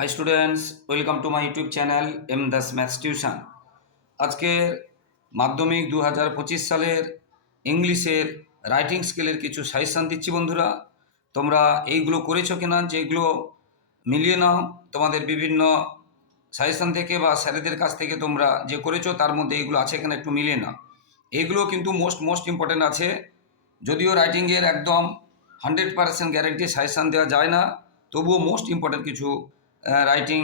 Hi students welcome to my YouTube channel M Das maths tuition আজকে মাধ্যমিক দু হাজার পঁচিশ সালের ইংলিশের রাইটিং স্কিলের কিছু সাজেশান দিচ্ছি বন্ধুরা। তোমরা এইগুলো করেছ কিনা, যেগুলো মিলিয়ে নাও। তোমাদের বিভিন্ন সাজেশান থেকে বা স্যারেদের কাছ থেকে তোমরা যে করেছ, তার মধ্যে এইগুলো আছে কিনা একটু মিলিয়ে নাও। এইগুলো কিন্তু মোস্ট মোস্ট ইম্পর্টেন্ট আছে। যদিও রাইটিংয়ের একদম হান্ড্রেড পার্সেন্ট গ্যারেন্টি সাজেশান দেওয়া যায় না, তবুও মোস্ট ইম্পর্টেন্ট কিছু রাইটিং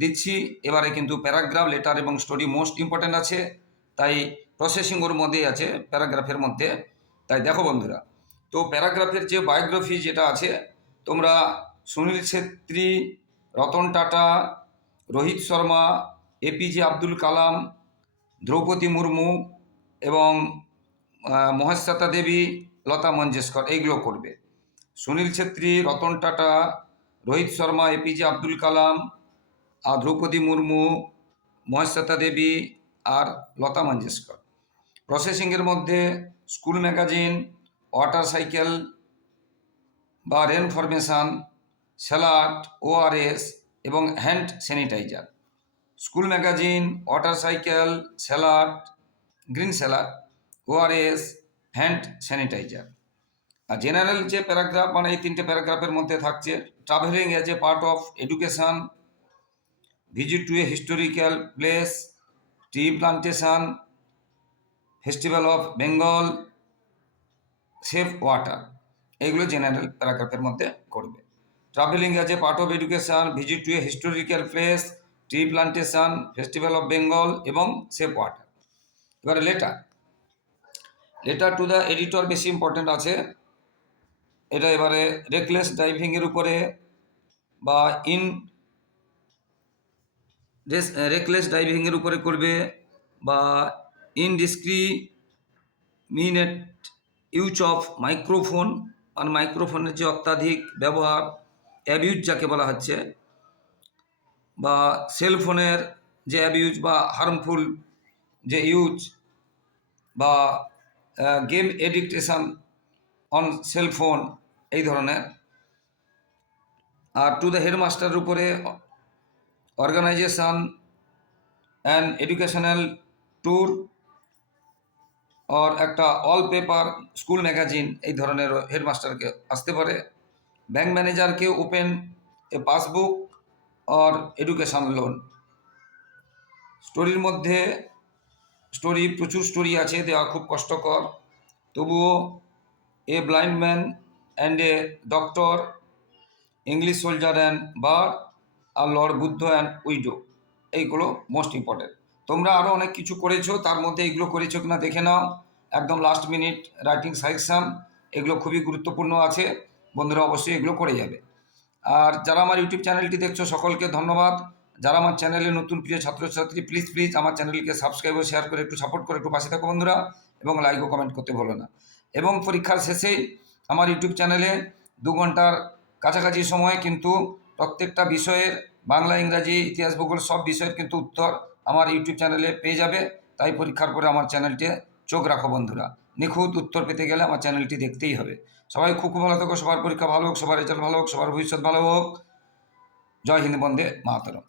দিচ্ছি। এবারে কিন্তু প্যারাগ্রাফ লেটার এবং স্টোরি মোস্ট ইম্পর্টেন্ট আছে। তাই প্রসেসিং ওর মধ্যেই আছে প্যারাগ্রাফের মধ্যে। তাই দেখো বন্ধুরা, তো প্যারাগ্রাফের যে বায়োগ্রাফি যেটা আছে, তোমরা সুনীল ছেত্রী, রতন টাটা, রোহিত শর্মা এপিজে আব্দুল কালাম, দ্রৌপদী মুর্মু এবং মহেশ্বেতা দেবী, লতা মঞ্জেশকর, এইগুলো করবে। সুনীল ছেত্রী, রতন টাটা রোহিত শর্মা, এপিজে আব্দুল কালাম, আর দ্রৌপদী মুর্মু মহেশ্বেতা দেবী, আর লতা মঞ্জেশকর প্রসেসিংয়ের মধ্যে স্কুল ম্যাগাজিন, ওয়াটার সাইকেল বা রেন ফরমেশন স্যালাড ওআরএস এবং hand sanitizer. School magazine, water cycle salad green salad ORS hand sanitizer. General যে প্যারাগ্রাফ মানে এই তিনটে প্যারাগ্রাফের মধ্যে থাকছে traveling as a part of education visit to a historical place tea plantation festival of Bengal safe water এইগুলো general প্যারাগ্রাফের মধ্যে করবে। Traveling as a part of education visit to a historical place tea plantation festival of Bengal এবং safe water এবারে letter letter to the editor বেশি important আছে। এটা এবারে রেকলেস ড্রাইভিংয়ের উপরে বা ইন রেকলেস ড্রাইভিংয়ের উপরে করবে বা ইনডিসক্রিমিনেট ইউজ অফ মাইক্রোফোন আর মাইক্রোফোনের যে অত্যাধিক ব্যবহার অ্যাবিউজ যাকে বলা হচ্ছে, বা সেলফোনের যে অ্যাবিউজ বা হার্মফুল যে ইউজ বা গেম এডিকটেশন অন সেলফোন এই ধরনের। আর টু দ্য হেডমাস্টারের উপরে organisation and educational tour or একটা অল পেপার স্কুল ম্যাগাজিন এই ধরনের হেডমাস্টারকে আসতে পারে। ব্যাংক ম্যানেজারকে open a passbook or education loan স্টোরির মধ্যে স্টোরি প্রচুর স্টোরি আছে, দেওয়া খুব কষ্টকর। তবুও a blind man and a doctor English soldier and বার আর লর্ড বুদ্ধ অ্যান্ড উইডো এইগুলো মোস্ট ইম্পর্টেন্ট তোমরা আরও অনেক কিছু করেছ, তার মধ্যে এইগুলো করেছ কিনা দেখে নাও। একদম লাস্ট মিনিট রাইটিং সাজেশান এগুলো খুবই গুরুত্বপূর্ণ আছে। বন্ধুরা অবশ্যই এগুলো করে যাবে। আর যারা আমার ইউটিউব চ্যানেলটি দেখছ, সকলকে ধন্যবাদ। যারা আমার চ্যানেলে নতুন প্রিয় ছাত্রছাত্রী প্লিজ প্লিজ আমার চ্যানেলকে সাবস্ক্রাইব ও শেয়ার করে একটু সাপোর্ট করে একটু পাশে থাকো বন্ধুরা। এবং লাইক ও কমেন্ট করতে ভুলো না। এবং পরীক্ষার শেষেই আমার ইউটিউব চ্যানেলে দু ঘণ্টার কাছাকাছি সময় কিন্তু প্রত্যেকটা বিষয়ের বাংলা, ইংরাজি, ইতিহাস, ভূগোল সব বিষয়ের কিন্তু উত্তর আমার ইউটিউব চ্যানেলে পেয়ে যাবে। তাই পরীক্ষার পরে আমার চ্যানেলটি চোখ রাখো বন্ধুরা। নিখুঁত উত্তর পেতে গেলে আমার চ্যানেলটি দেখতেই হবে। সবাই খুব ভালো থাকো, সবার পরীক্ষা ভালো হোক, সবার রেজাল্ট ভালো হোক, সবার ভবিষ্যৎ ভালো হোক। জয় হিন্দ বন্দে মাতরম।